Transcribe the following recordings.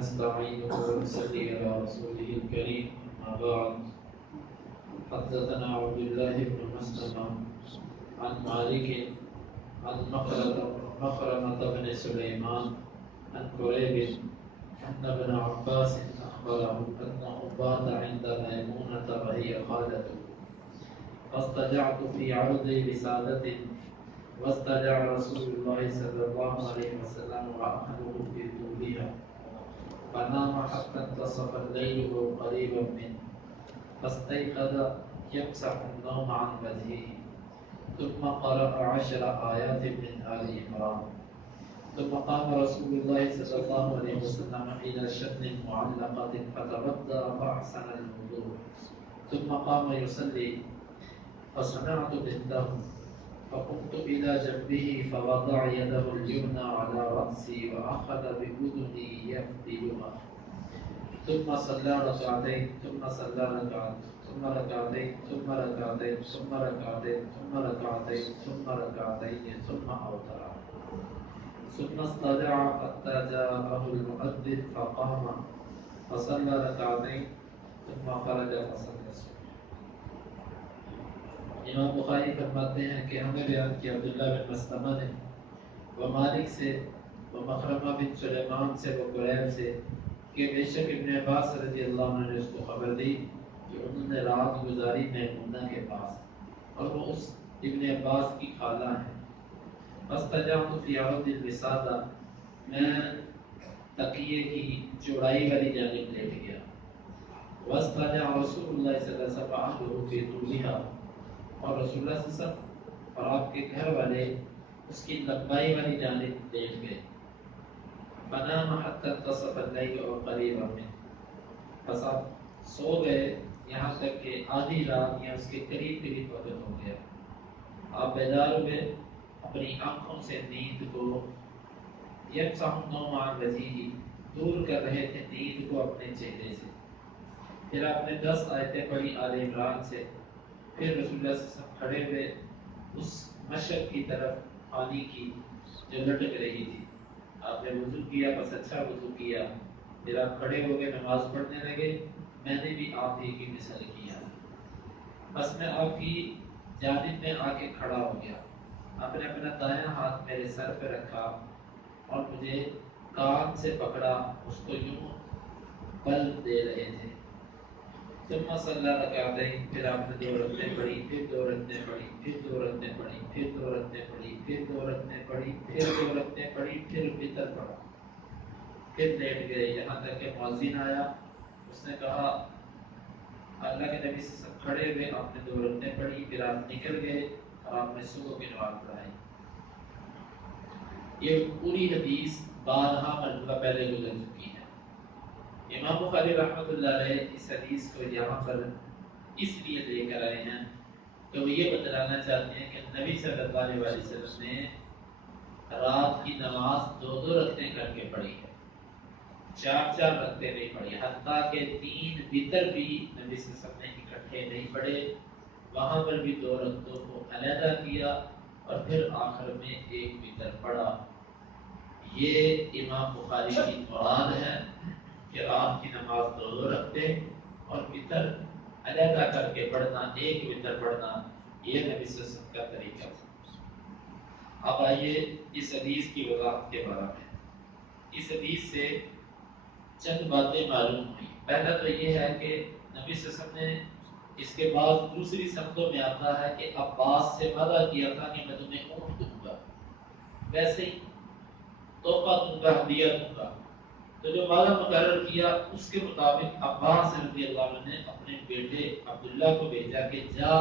ونستعينه ونصلي على رسوله الكريم أما بعد. حدثنا عبد الله بن مسلمة عن مالك عن مخرمة بن سليمان عن قريب أن ابن عباس أخبره أنه بات عند ميمونة وهي خالته، فاضطجعت في عرض وسادة، واضطجع رسول الله صلى الله عليه وسلم وأهله في طولها، فنام حتى انتصف الليل وهو قريبا منه، فاستيقظ يمسح النوم عن وجهه، ثم قرأ 10 آيات من آل عمران، ثم قام رسول الله صلى الله عليه وسلم إلى شن معلقة فتوضأ فأحسن الوضوء، ثم قام يصلي، فسمعت ضده، فقمت إلى جنبه فوضع يده اليمنى على رأسي وأخذ بأذني يفتلها، ثم صلى ركعتين ثم صلى ركعتين ثم ركعتين ثم ركعتين ثم ركعتين ثم ركعتين ثم ركعتين ثم أوتر، ثم اضطجع حتى جاءه المؤذن فقام فصلى ركعتين ثم خرج فصلى الصبح۔ امام بخاری فرماتے ہیں کہ ہمیں بیان کیا عبداللہ بن مسلمہ نے وہ مالک سے، وہ مخرمہ بن سلیمان سے، وہ قریب سے کہ بے شک ابن عباس رضی اللہ عنہ نے اس کو خبر دی کہ انہوں نے رات گزاری میمونہ کے پاس، اور وہ اس ابن عباس کی خالہ ہیں۔ فاستجعت فی عرض الوسادہ، میں تکیے کی چوڑائی والی جانب لیٹ گیا۔ واستجع رسول اللہ صلی اللہ علیہ وسلم فی طولها، اور رسول اللہ صلی اللہ علیہ وسلم اور آپ کے گھر والے اس کی لمبائی والی جانب لیٹ گئے۔ فنام حتی انتصف اللیل قریبا منه، بس آپ سو گئے یہاں تک کہ آدھی رات یا اس کے قریب قریب وقت ہو گیا۔ آپ بیدار ہوئے، اپنی آنکھوں سے نیند کو یمسح النوم عن وجهه، دور کر رہے تھے نیند کو اپنے چہرے سے۔ پھر آپ نے 10 آیتیں پڑھی آل عمران سے، پھر رسول اللہ صلی اللہ علیہ وسلم کھڑے ہوئے اس مشرق کی طرف پانی کی جو لٹک رہی تھی، آپ نے وضو کیا، بس اچھا وضو کیا، پھر آپ کھڑے ہو کے نماز پڑھنے لگے۔ میں نے بھی آپ ہی کی مثال کیا، بس میں آپ کی جانب میں آ کے کھڑا ہو گیا، آپ نے اپنا دایاں ہاتھ میرے سر پہ رکھا اور مجھے کان سے پکڑا، اس کو یوں بل دے رہے تھے۔ ثم صلی رکعتین، پھر آپ نے 2 رکعتیں پڑھی، پھر 2 رکعتیں پڑھی، پھر 2 رکعتیں پڑھی، پھر 2 رکعتیں پڑھی، پھر 2 رکعتیں پڑھی، پھر 2 رکعتیں پڑھی، پھر وتر پڑھا، پھر لیٹ گئے یہاں تک کہ مؤذن آیا۔ اس نے کہا اللہ کے نبی سے سب کھڑے ہوئے، آپ نے 2 رکعتیں پڑھی، پھر آپ نکل گئے اور آپ نے صبح کی نماز پڑھائی۔ یہ پوری حدیث 12 مرتبہ پہلے گزر چکی ہے۔ امام بخاری رحمۃ اللہ علیہ اس حدیث کو یہاں پر اس لیے لے کر آئے ہیں کہ وہ یہ بتلانا چاہتے ہیں کہ نبی صلی اللہ علیہ وسلم نے رات کی نماز 2 رکعتیں کر کے پڑھی ہے، 4 رکعتیں نہیں پڑھی، حتیٰ کہ 3 وتر بھی نبی صلی اللہ علیہ وسلم نے اکٹھے نہیں پڑھے، وہاں پر بھی 2 رکعتوں کو علیحدہ کیا اور پھر آخر میں 1 وتر پڑھا۔ یہ امام بخاری کی مراد ہے کہ رات کی نماز 2 رکعتیں اور وتر علیحدہ کر کے پڑھنا، 1 وتر پڑھنا، یہ نبی صلی اللہ علیہ وسلم کا طریقہ تھا۔ اب آئیے اس حدیث کی وضاحت کے بارے میں۔ اس حدیث سے چند باتیں معلوم ہوئی۔ پہلا تو یہ ہے کہ نبی صلی اللہ علیہ وسلم نے اس کے بعد دوسری سندوں میں آتا ہے کہ عباس سے وعدہ کیا تھا کہ میں تمہیں اونٹ دوں گا، ویسے ہی تحفہ دوں گا، ہدیہ دوں گا۔ تو جو وعدہ مقرر کیا اس کے مطابق عباس رضی اللہ عنہ نے اپنے بیٹے عبداللہ کو بھیجا کہ جا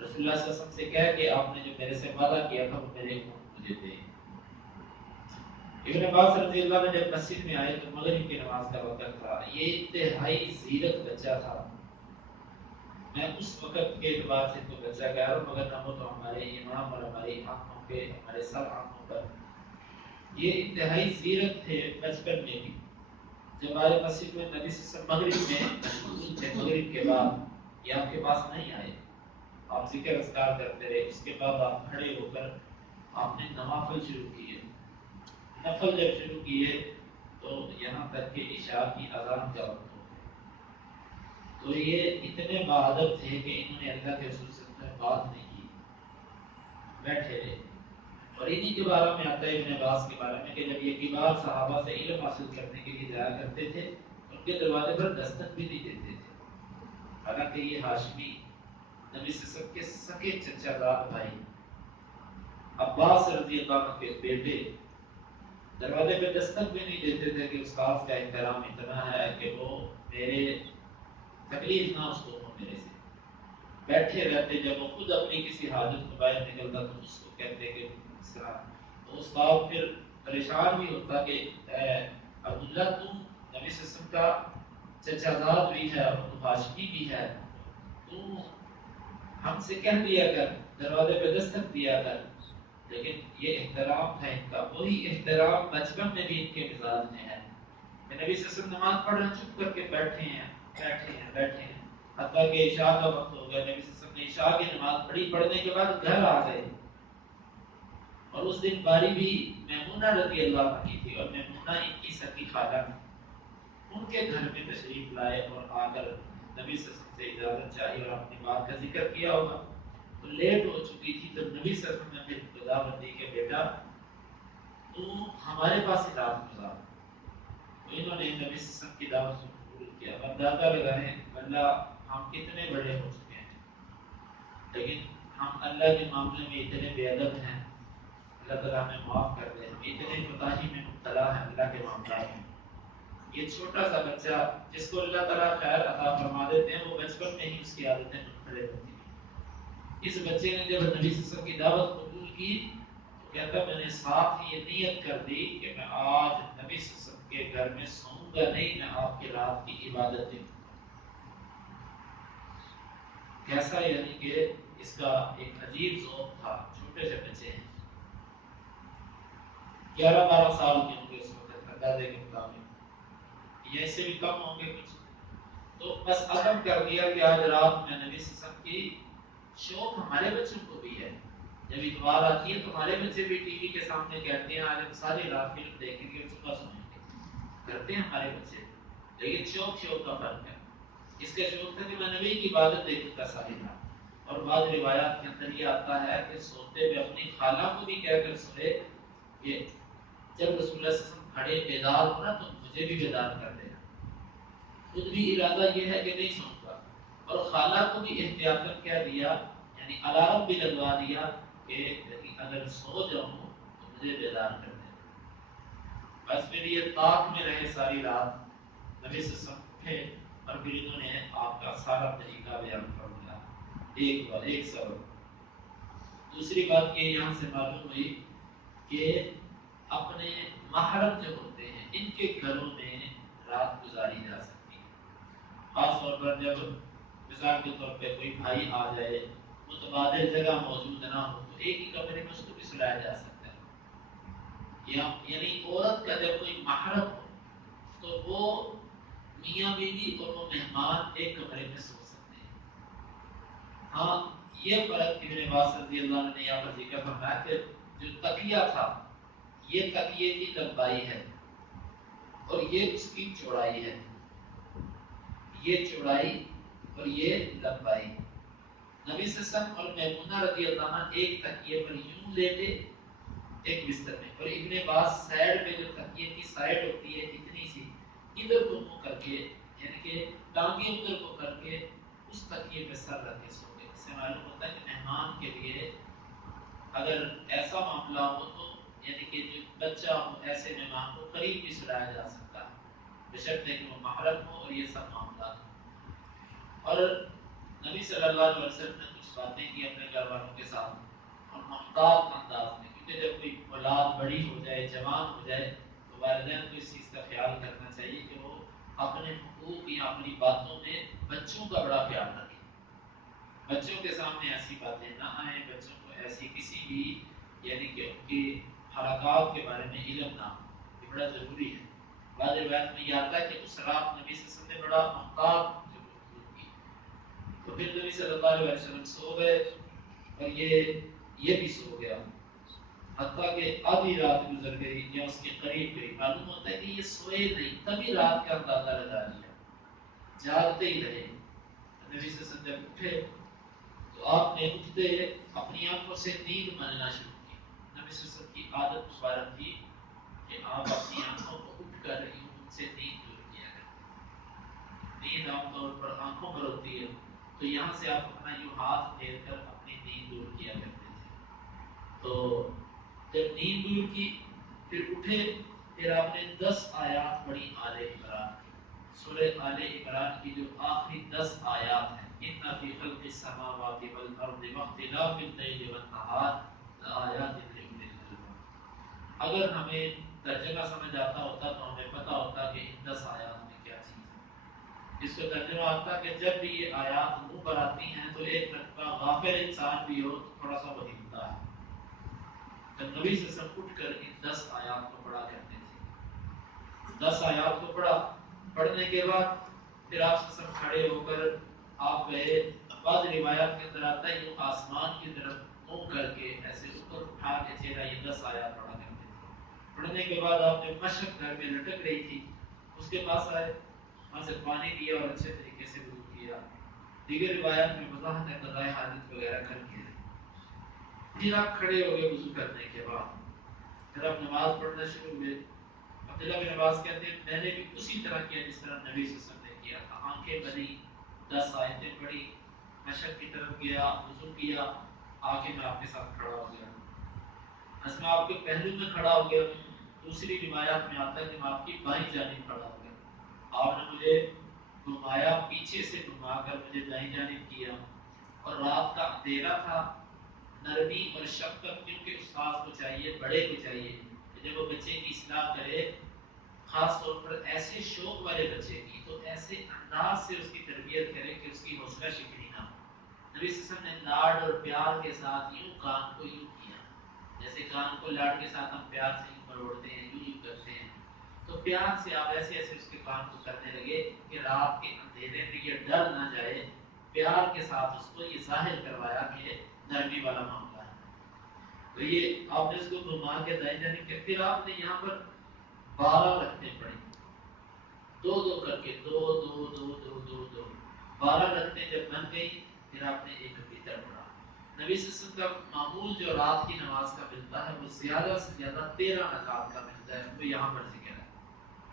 رسول اللہ صلی اللہ علیہ وسلم سے کہہ کہ آپ نے جو میرے سے وعدہ کیا تھا وہ میرے اونٹ مجھے دے۔ ابن عباس رضی اللہ عنہ جب مسجد میں آئے تو مغرب کی نماز کا وقت تھا، یہ انتہائی زیرک بچہ تھا، میں اس وقت کے اعتبار سے تو بچہ کہہ رہا ہوں، مگر نہ ہو تو ہمارے امام اور ہماری آنکھوں پہ، ہمارے سب آنکھوں پر یہ انتہائی زیرک تھے بچپن میں بھی۔ جب آئے مسجد میں نبی صلی اللہ علیہ وسلم مغرب میں مشغول تھے، مغرب کے بعد یہ آپ کے پاس نہیں آئے، آپ ذکر اذکار کرتے رہے، اس کے بعد آپ کھڑے ہو کر آپ نے نوافل شروع کیے۔ نفل جب شروع کیے تو یہاں تک کہ عشاء کی اذان کا وقت ہو گیا۔ تو یہ اتنے باادب تھے کہ انہوں نے اللہ کے رسول سے بات نہیں کی، بیٹھے رہے۔ اور انہی کے بارے میں آتا ہے ابن عباس کے بارے میں کہ جب یہ کبار صحابہ سے علم حاصل کرنے کے لیے جایا کرتے تھے، ان کے دروازے پر دستک بھی نہیں دیتے تھے، حالانکہ یہ ہاشمی نبی صلی اللہ علیہ وسلم کے سکے چچا زاد بھائی عباس رضی اللہ عنہ کے بیٹے دروازے پہ دستک بھی نہیں دیتے تھے کہ استاد کا احترام اتنا ہے کہ وہ میرے تکلیف نہ اس کو ہو میرے سے، بیٹھے رہتے۔ جب وہ خود اپنی کسی حاجت کو باہر نکلتا تو اس کو کہتے کہ اس طرح، تو استاد پھر پریشان بھی ہوتا کہ عبداللہ تم نبی صلی اللہ علیہ وسلم کا چچا زاد بھی ہے اور تو ہاشمی بھی ہے، تو ہم سے کہہ دیا کر، دروازے پہ دستک دیا کر۔ لیکن یہ احترام تھا ان کا، وہی احترام بچپن میں بھی ان کے مزاج میں ہے کہ نبی صلی اللہ علیہ وسلم نماز پڑھ رہے چپ کر کے بیٹھے ہیں بیٹھے ہیں بیٹھے ہیں، حتیٰ کہ عشاء کا وقت ہو گیا، نبی صلی اللہ علیہ وسلم نے عشاء کی نماز پڑھی، پڑھنے کے بعد گھر آ گئے۔ اور اس دن باری بھی میمونہ رضی اللہ عنہ کی تھی، اور میمونہ ان کی سکی خالہ ان کے گھر میں تشریف لائے اور آ کر نبی صلی اللہ علیہ وسلم سے اجازت چاہی اور اپنی بات کا ذکر کیا ہوگا۔ تو لیٹ ہو چکی تھی، جب نبی صلی اللہ علیہ وسلم نے پھر خدا بندی کے بیٹا تو ہمارے پاس ہی رات گزار، تو انہوں نے نبی صلی اللہ علیہ وسلم کی دعوت کو قبول کیا۔ اندازہ لگائیں اللہ ہم کتنے بڑے ہو چکے ہیں، لیکن ہم اللہ کے معاملے میں اتنے بے ادب ہیں، اللہ تعالیٰ ہمیں معاف کر دے، ہم اتنے کوتاہی میں مبتلا ہیں اللہ کے معاملات میں۔ یہ چھوٹا سا بچہ جس کو اللہ تعالیٰ خیر عطا فرما دیتے ہیں، وہ بچپن میں ہی اس کی عادتیں منفرد ہوتی ہیں۔ اس بچے نے جب نبی صلی اللہ علیہ وسلم کی دعوت قبول کی تو کہتا میں نے ساتھ ہی یہ نیت کر دی کہ میں آج نبی صلی اللہ علیہ وسلم کے گھر میں سوؤں گا نہیں، میں آپ کی رات کی عبادت دیکھوں گا۔ کیسا یعنی کہ اس کا ایک عجیب ذوق تھا، چھوٹے سے بچے ہیں، 11-12 سال کے ہوں گے اس وقت اندازے کے مطابق، یا اس سے بھی کم ہوں گے کچھ۔ تو بس عزم کر دیا کہ آج رات میں نبی صلی اللہ علیہ وسلم کی، شوق ہمارے بچوں کو بھی ہے، جب اتوار آتی ہے تو ہمارے بچے بھی ٹی وی کے سامنے کہتے ہیں آج ہم ساری رات فلم دیکھیں گے، صبح سوئیں گے، کرتے ہیں ہمارے بچے، لیکن شوق کا فرق ہے۔ اس کا شوق تھا کہ میں نبی کی عبادت دیکھوں گا ساری رات۔ اور بعض روایات کے اندر یہ آتا ہے کہ سوتے میں اپنی خالہ کو بھی کہہ کر سوئے کہ جب رسول اللہ صلی اللہ علیہ وسلم کھڑے بیدار ہونا تو مجھے بھی بیدار کر دینا۔ خود بھی ارادہ یہ ہے کہ نہیں سوؤں گا، اور خالہ کو بھی احتیاطاً کہہ دیا، یعنی الارم بھی لگوا دیا کہ اگر سو جاؤں تو مجھے بیدار کر دینا۔ بس پھر یہ طاق میں رہے ساری رات، نبی صلی اللہ علیہ وسلم اٹھے اور پھر انہوں نے آپ کا سارا طریقہ بیان کر دیا، ایک سبب۔ دوسری بات یہ یہاں سے معلوم ہوئی کہ اپنے محرم جو ہوتے ہیں ان کے گھروں میں رات گزاری جا سکتی ہے، خاص طور پر جب مثال کے طور پہ کوئی بھائی آ جائے، متبادل جگہ موجود نہ ہو تو ایک ہی کمرے میں اس کو بھی سلایا جا سکتا ہے، یعنی عورت کا جب کوئی محرم ہو تو وہ میاں بیوی اور وہ مہمان ایک کمرے میں سو سکتے ہیں۔ ہاں یہ فرق ابن عباس رضی اللہ عنہ نے یہاں پر ذکر فرمایا کہ جو تکیہ تھا یہ تکیے کی لمبائی ہے اور یہ اس کی چوڑائی ہے، یہ چوڑائی اور یہ لمبائی۔ نبی صلی اللہ علیہ وسلم اور میمونہ رضی اللہ عنہ ایک تکیے پر یوں لیٹے ایک بستر میں، اور ابن عباس سائڈ پہ جو تکیے کی سائڈ ہوتی ہے اتنی سی، ادھر کو منہ کر کے، یعنی کہ ٹانگیں ادھر کو کر کے اس تکیے پہ سر رکھ کے سو گئے۔ اس سے معلوم ہوتا ہے کہ مہمان کے لیے اگر ایسا معاملہ ہو تو یعنی کہ جو بچہ ہو ایسے مہمان کو قریب بھی سلایا جا سکتا ہے، بشرطے کہ وہ محرم ہو اور یہ سب معاملات ہو۔ اور نبی صلی اللہ علیہ وسلم نے کچھ باتیں کی اپنے گھر والوں کے ساتھ اور محتاط انداز میں، کیونکہ جب کوئی اولاد بڑی ہو جائے، جوان ہو جائے تو والدین کو اس چیز کا خیال کرنا چاہیے کہ وہ اپنے حقوق یا اپنی باتوں میں بچوں کا بڑا خیال رکھیں، بچوں کے سامنے ایسی باتیں نہ آئیں، بچوں کو ایسی کسی بھی یعنی کہ ان کی حرکات کے بارے میں علم نہ ہو، یہ بڑا ضروری ہے۔ بعض روایت میں یہ آتا ہے کہ اس رات نبی صلی اللہ علیہ وسلم نے بڑا محتاط کی، تو پھر نبی صلی اللہ علیہ وسلم سو گئے اور یہ بھی سو گیا۔ حتیٰ کہ آدھی رات گزر گئی یا اس کے قریب گئی، معلوم ہوتا ہے کہ یہ سوئے نہیں، تبھی رات کا اندازہ لگا لیا، جاگتے ہی رہے۔ نبی صلی اللہ علیہ وسلم جب اٹھے تو آپ نے اٹھتے اپنی آنکھوں سے نیند ملنا شروع کی۔ نبی صلی اللہ علیہ وسلم کی عادت مبارک تھی کہ آپ اپنی آنکھوں کو اٹھ کر ان سے نیند دور کیا کرتے۔ نیند عام طور پر آنکھوں پر ہوتی ہے، تو یہاں سے آپ اپنا یوں ہاتھ پھیر کر اپنی نیند دور کیا کرتے تھے۔ تو جب نیند دور کی پھر اٹھے، پھر آپ نے 10 آیات پڑھی آل عمران کی۔ سورہ آل عمران کی جو آخری 10 آیات ہیں، اِنَّ فِي خَلْقِ السَّمَاوَاتِ وَالْأَرْضِ وَاخْتِلَافِ اللَّيْلِ وَالنَّهَارِ لَآيَاتٍ لِأُولِي الْأَلْبَابِ۔ اگر ہمیں ترجمہ سمجھ آتا ہوتا تو ہمیں پتا ہوتا کہ ان 10 آیات میں کیا چیز ہے۔ اس کو ترجمہ آتا کہ جب بھی یہ آیات منہ پر آتی ہیں تو ایک مرتبہ غافل انسان بھی ہو تو تھوڑا سا وہ ہلتا ہے۔ جب نبی صلی اللہ علیہ وسلم اٹھ کر ان 10 آیات کو پڑھا کرتے تھے، 10 آیات کو پڑھا، پڑھنے کے بعد پھر آپ صلی اللہ علیہ وسلم کھڑے ہو کر آپ گئے، بعض روایات کے اندر آتا ہے یہ آسمان کی طرف منہ کر کے ایسے اوپر اٹھا کے چہرہ یہ 10 آیات پڑھا کرتے تھے۔ پڑھنے کے بعد آپ نے مشق گھر میں لٹک رہی تھی، اس کے پاس آئے، وہاں سے پانی پیا اور اچھے طریقے سے وضو کیا۔ دیگر روایات میں وضاحت ہے قضائے حاجت وغیرہ کر کے پھر آپ کھڑے ہو گئے وضو کرنے کے بعد، پھر آپ نماز پڑھنا شروع ہوئے۔ عبداللہ بن عباس کہتے ہیں میں نے بھی اسی طرح کیا جس طرح نبی صلی اللہ علیہ وسلم نے کیا تھا، آنکھیں بندی، 10 آیتیں پڑھی، مشق کی طرف گیا، وضو کیا، آ کے میں آپ کے ساتھ کھڑا ہو گیا۔ بس میں آپ کے پہلو میں کھڑا ہو گیا۔ دوسری روایات میں آتا ہے کہ میں آپ کی بائیں جانب کھڑا ہو گیا، آپ نے مجھے گھمایا، پیچھے سے گھما کر مجھے دائیں جانب کیا، اور رات کا اندھیرا تھا، نرمی اور شفقت، کیونکہ استاد کو چاہیے، بڑے کو چاہیے کہ جب وہ بچے کی اصلاح کرے، خاص طور پر ایسے شوق والے بچے کی، تو ایسے انداز سے اس کی تربیت کرے کہ اس کی حوصلہ شکنی نہ ہو۔ نبی صلی اللہ علیہ وسلم نے لاڈ اور پیار کے ساتھ یوں کان کو یوں کیا، جیسے کان کو لاڈ کے ساتھ ہم پیار سے یوں مروڑتے ہیں، یوں کرتے ہیں، تو پیار سے آپ ایسے ایسے اس کے کان کو کرنے لگے کہ رات کے اندھیرے میں یہ ڈر نہ جائے، پیار کے ساتھ اس کو یہ ظاہر کروایا کہ نرمی والا معاملہ ہے۔ تو یہ آپ نے اس کو گھما کے دائیں جانب کے، پھر آپ نے یہاں پر 12 رکھتے پڑی، دو دو کر کے، دو دو دو دو دو دو 12 رکھتے جب بن گئی، پھر آپ نے ایک وتر پڑھا۔ نبی صلی اللہ علیہ وسلم کا معمول جو رات کی نماز کا ملتا ہے وہ زیادہ سے زیادہ 13 رکعات کا ملتا ہے، وہ یہاں پر ذکر ہے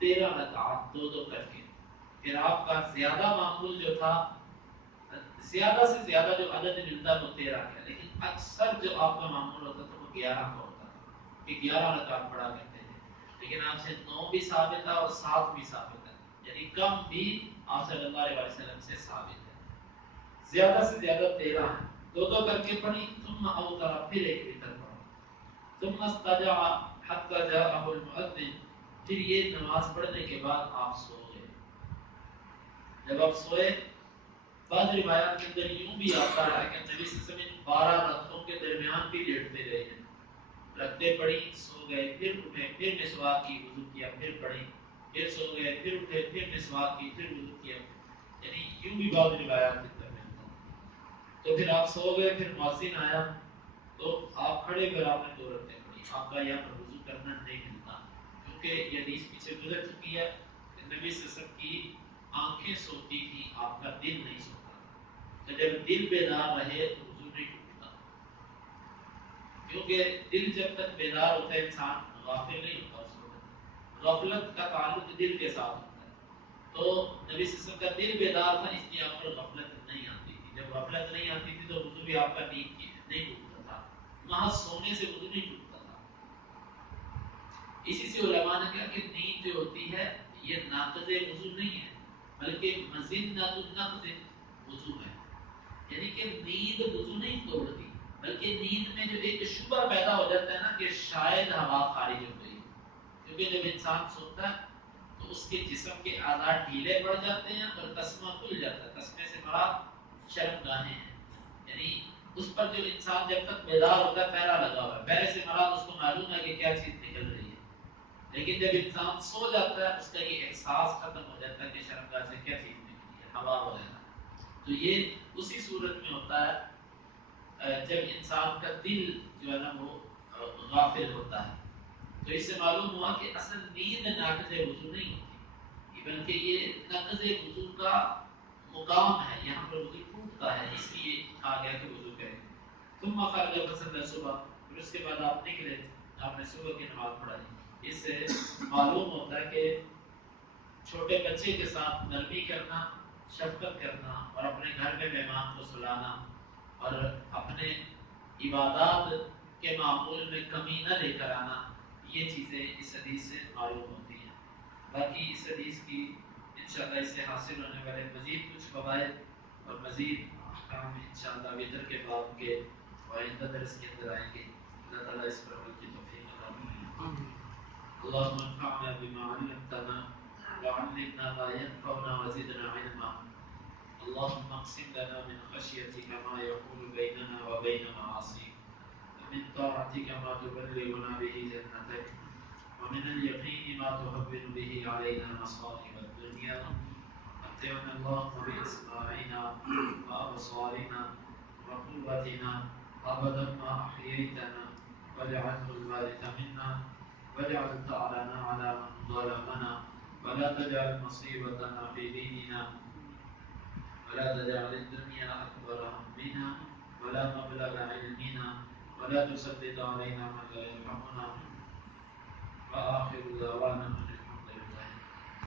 13 رکعات دو دو کر کے۔ پھر آپ کا زیادہ معمول جو تھا، زیادہ سے زیادہ جو عدد ملتا ہے وہ 13 ہے، لیکن اکثر جو آپ کا معمول ہوتا تھا وہ 11 کا ہوتا تھا کہ 11 رکعات پڑھا کرتے تھے۔ لیکن آپ سے 9 بھی ثابت ہے اور 7 بھی ثابت ہے، یعنی کم بھی آپ صلی اللہ علیہ وسلم سے ثابت ہے، زیادہ سے زیادہ 13 ہے، دو دو کر کے پڑھی، ثم اوتر، پھر ایک وتر پڑھا، ثم استجع حتى جاءه المؤذن، پھر یہ نماز پڑھنے کے بعد آپ سو گئے۔ جب آپ سوئے، بعض روایات کے اندر یوں بھی آتا ہے کہ نبی صلی اللہ علیہ وسلم 12 رکعتوں کے درمیان بھی لیٹتے رہے ہیں، رکعتیں پڑھی، سو گئے، پھر اٹھے، پھر مسواک کی، وضو کیا، پھر پڑھی، پھر سو گئے، پھر اٹھے، پھر مسواک کی، پھر وضو کیا، یعنی یوں بھی بعض روایات کے اندر ملتا ہے۔ تو پھر آپ سو گئے، پھر مؤذن آیا تو آپ کھڑے کر آپ نے 2 رکعتیں پڑھی، آپ کا یہاں پر وضو کرنا نہیں ملتا، کیونکہ یہ حدیث پیچھے گزر چکی ہے کہ نبی صلی اللہ علیہ وسلم کی آنکھیں سوتی تھی، آپ کا دل نہیں سوتا، تو جب دل بیدار رہے تو وضو نہیں ٹوٹتا، کیونکہ دل جب تک بیدار ہوتا ہے انسان غافل نہیں ہوتا، اس وقت غفلت کا تعلق دل کے ساتھ ہوتا ہے۔ تو نبی صلی اللہ علیہ وسلم کا دل بیدار تھا، اس لیے آپ پر غفلت نہیں آتی تھی، جب غفلت نہیں آتی تھی تو وضو بھی آپ کا نیند کی نہیں ٹوٹتا تھا، محض سونے سے وضو نہیں ٹوٹتا تھا۔ اسی سے علماء نے کہا کہ نیند جو ہوتی ہے یہ ناقض وضو نہیں ہے، بلکہ مزنۃ النقض وضو ہے، یعنی کہ نیند وضو نہیں توڑتی، بلکہ نیند میں جو ایک شبہ پیدا ہو جاتا ہے نا کہ شاید ہوا خارج ہو گئی، کیونکہ جب انسان سوتا ہے تو اس کے جسم کے اعضاء ڈھیلے پڑ جاتے ہیں اور تسمہ کھل جاتا ہے، تسمے سے مراد شرمگاہیں ہیں، یعنی اس پر جو انسان جب تک بیدار ہوتا ہے پہرا لگا ہوا ہے، پہرے سے مراد اس کو معلوم ہے کہ کیا چیز نکل رہی ہے، لیکن جب انسان سو جاتا ہے اس کا یہ احساس ختم ہو جاتا ہے کہ شرمگاہ سے کیا چیز نکلی ہے، ہوا وغیرہ، تو یہ اسی صورت میں ہوتا ہے جب انسان کا دل جو ہے نا وہ غافل ہوتا ہے. تو اس سے معلوم ہوا کہ اصل نیند ناقض وضو نہیں ہوتی، بلکہ یہ نقض وضو کا مقام ہے، یہاں پر وضو ٹوٹتا ہے، اس لیے کہا گیا کہ وضو کریں. ثم خرج فصلى صبح، پھر اس کے بعد آپ نکلے، آپ نے صبح کی نماز پڑھائی. اس سے معلوم ہوتا ہے کہ چھوٹے بچے کے ساتھ نرمی کرنا، شفقت کرنا، اور اپنے گھر میں مہمان کو سلانا، اور اپنے عبادات کے معمول میں کمی نہ لے کر آنا، یہ چیزیں اس حدیث سے معلوم ہوتی ہیں. باقی اس حدیث کی انشاءاللہ اس سے حاصل ہونے والے مزید کچھ فوائد اور مزید احکام انشاءاللہ وتر کے باب کے آئندہ درس کے اندر آئیں گے. اللہ تعالیٰ اس پر عمل کی توفیق عطا فرمائے. اللهم انفعنا بما علمتنا وعلمنا ما ينفعنا وزدنا علما. اللهم اقسم لنا من خشيتك ما يحول بيننا وبين معاصيك، ومن طاعتك ما تبلغنا به جنتك، ومن اليقين ما تهون به علينا مصائب الدنيا. متعنا اللهم بأسماعنا وأبصارنا وقوتنا أبدا ما أحييتنا، واجعله الوارث منا، واجعل ثأرنا على من ظلمنا، ولا تجعل مصيبتنا في ديننا، ولا تجعل الدنيا أكبر همنا ولا مبلغ علمنا، ولا تسلط علينا من لا يرحمنا. وآخر دعوانا